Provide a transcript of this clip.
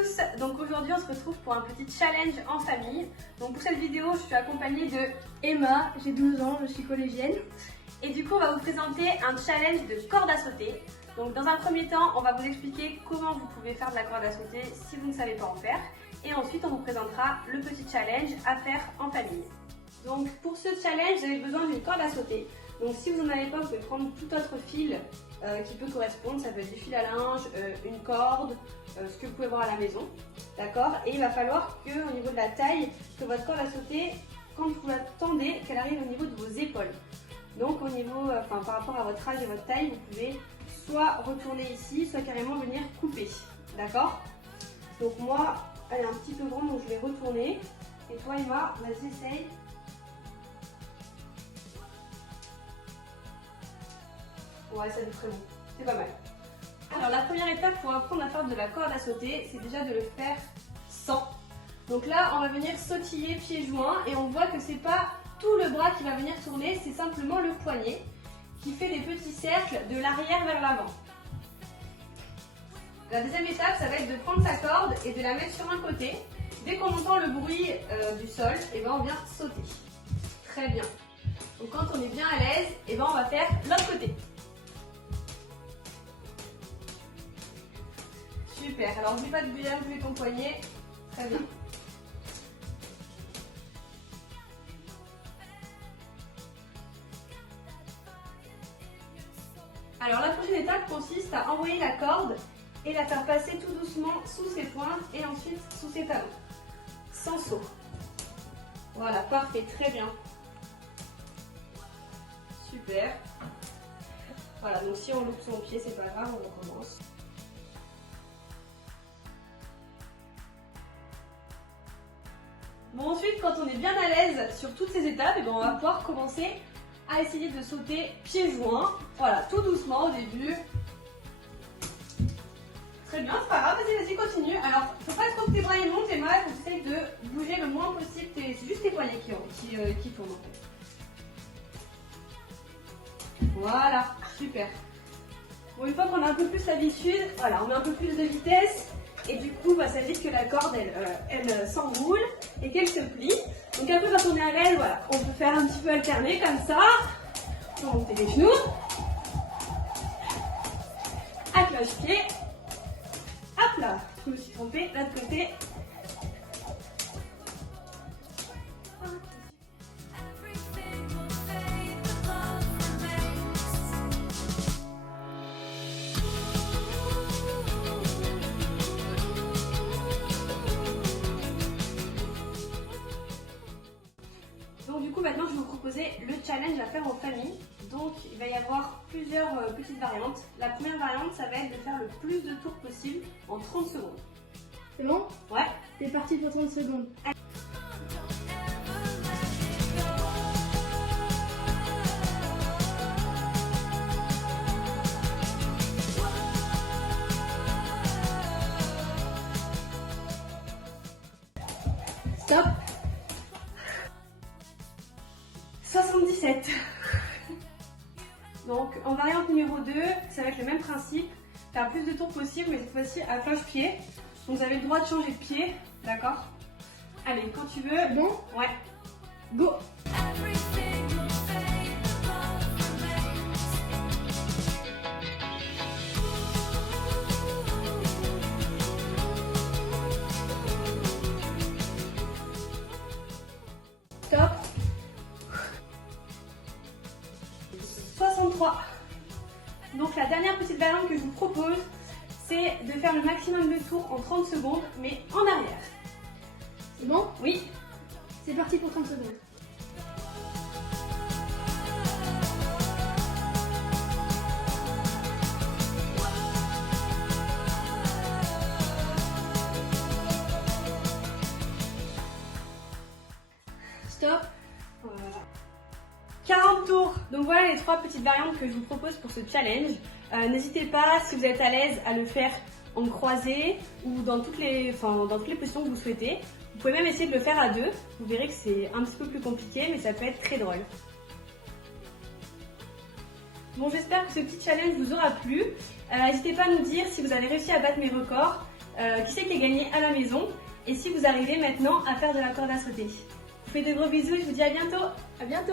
tous, donc aujourd'hui on se retrouve pour un petit challenge en famille. Donc pour cette vidéo je suis accompagnée de Emma, j'ai 12 ans, je suis collégienne. et du coup on va vous présenter un challenge de corde à sauter. Donc dans un premier temps on va vous expliquer comment vous pouvez faire de la corde à sauter si vous ne savez pas en faire. Et ensuite on vous présentera le petit challenge à faire en famille. Donc pour ce challenge vous avez besoin d'une corde à sauter. Donc si vous n'en avez pas, vous pouvez prendre tout autre fil qui peut correspondre. Ça peut être du fil à linge, une corde, ce que vous pouvez voir à la maison. D'accord? Et il va falloir que au niveau de la taille, que votre corde à sauter, quand vous la tendez, qu'elle arrive au niveau de vos épaules. Donc au niveau, par rapport à votre âge et votre taille, vous pouvez soit retourner ici, soit carrément venir couper. D'accord? Donc moi, elle est un petit peu grande, donc je vais retourner. Et toi Emma, vas-y essaye. Ouais, ça fait très bon. C'est pas mal. Alors la première étape pour apprendre à faire de la corde à sauter, c'est déjà de le faire sans. Donc là, on va venir sautiller pieds joints et on voit que c'est pas tout le bras qui va venir tourner, c'est simplement le poignet qui fait des petits cercles de l'arrière vers l'avant. La deuxième étape, ça va être de prendre sa corde et de la mettre sur un côté. Dès qu'on entend le bruit du sol, et ben on vient sauter. Très bien. Donc quand on est bien à l'aise, et ben on va faire l'autre côté. Super, alors n'oublie pas de bien bouger ton poignet. Très bien. Alors la prochaine étape consiste à envoyer la corde et la faire passer tout doucement sous ses pointes et ensuite sous ses talons. Sans saut. Voilà, parfait, très bien. Super. Voilà, donc si on loupe son pied, c'est pas grave, on recommence. Bon, ensuite, quand on est bien à l'aise sur toutes ces étapes, on va pouvoir commencer à essayer de sauter pieds joints. Voilà, tout doucement au début. Très bien, c'est pas grave, vas-y, continue. Alors, faut pas trop que tes bras y montent, Emma, il faut que tu essayes de bouger le moins possible. C'est juste tes poignets qui tournent en fait. Voilà, super. Bon, une fois qu'on a un peu plus l'habitude, voilà, on met un peu plus de vitesse. Et du coup, ça évite que la corde, elle s'enroule et qu'elle se plie. Donc après, quand on est à l'aise, voilà, on peut faire un petit peu alterner comme ça. On monte les genoux. À cloche-pied. Hop là, je me suis trompée, l'autre côté. Donc du coup maintenant je vais vous proposer le challenge à faire en famille. Donc il va y avoir plusieurs petites variantes. La première variante ça va être de faire le plus de tours possible en 30 secondes. C'est bon? Ouais. C'est parti pour 30 secondes. Stop. 77. Donc en variante numéro 2, ça va être le même principe, faire plus de tours possible mais cette fois-ci à cloche-pied. Donc vous avez le droit de changer de pied, d'accord? Allez, quand tu veux. Bon? Ouais. Go. Stop. 63. Donc la dernière petite variante que je vous propose, c'est de faire le maximum de tours en 30 secondes, mais en arrière. C'est bon? Oui. C'est parti pour 30 secondes. Stop. Voilà. 40 tours. Donc voilà les trois petites variantes que je vous propose pour ce challenge. N'hésitez pas, si vous êtes à l'aise, à le faire en croisé ou dans toutes les positions que vous souhaitez. Vous pouvez même essayer de le faire à deux. Vous verrez que c'est un petit peu plus compliqué, mais ça peut être très drôle. Bon, j'espère que ce petit challenge vous aura plu. N'hésitez pas à nous dire si vous avez réussi à battre mes records. qui c'est qui a gagné à la maison et si vous arrivez maintenant à faire de la corde à sauter. Je vous fais de gros bisous et je vous dis à bientôt. À bientôt.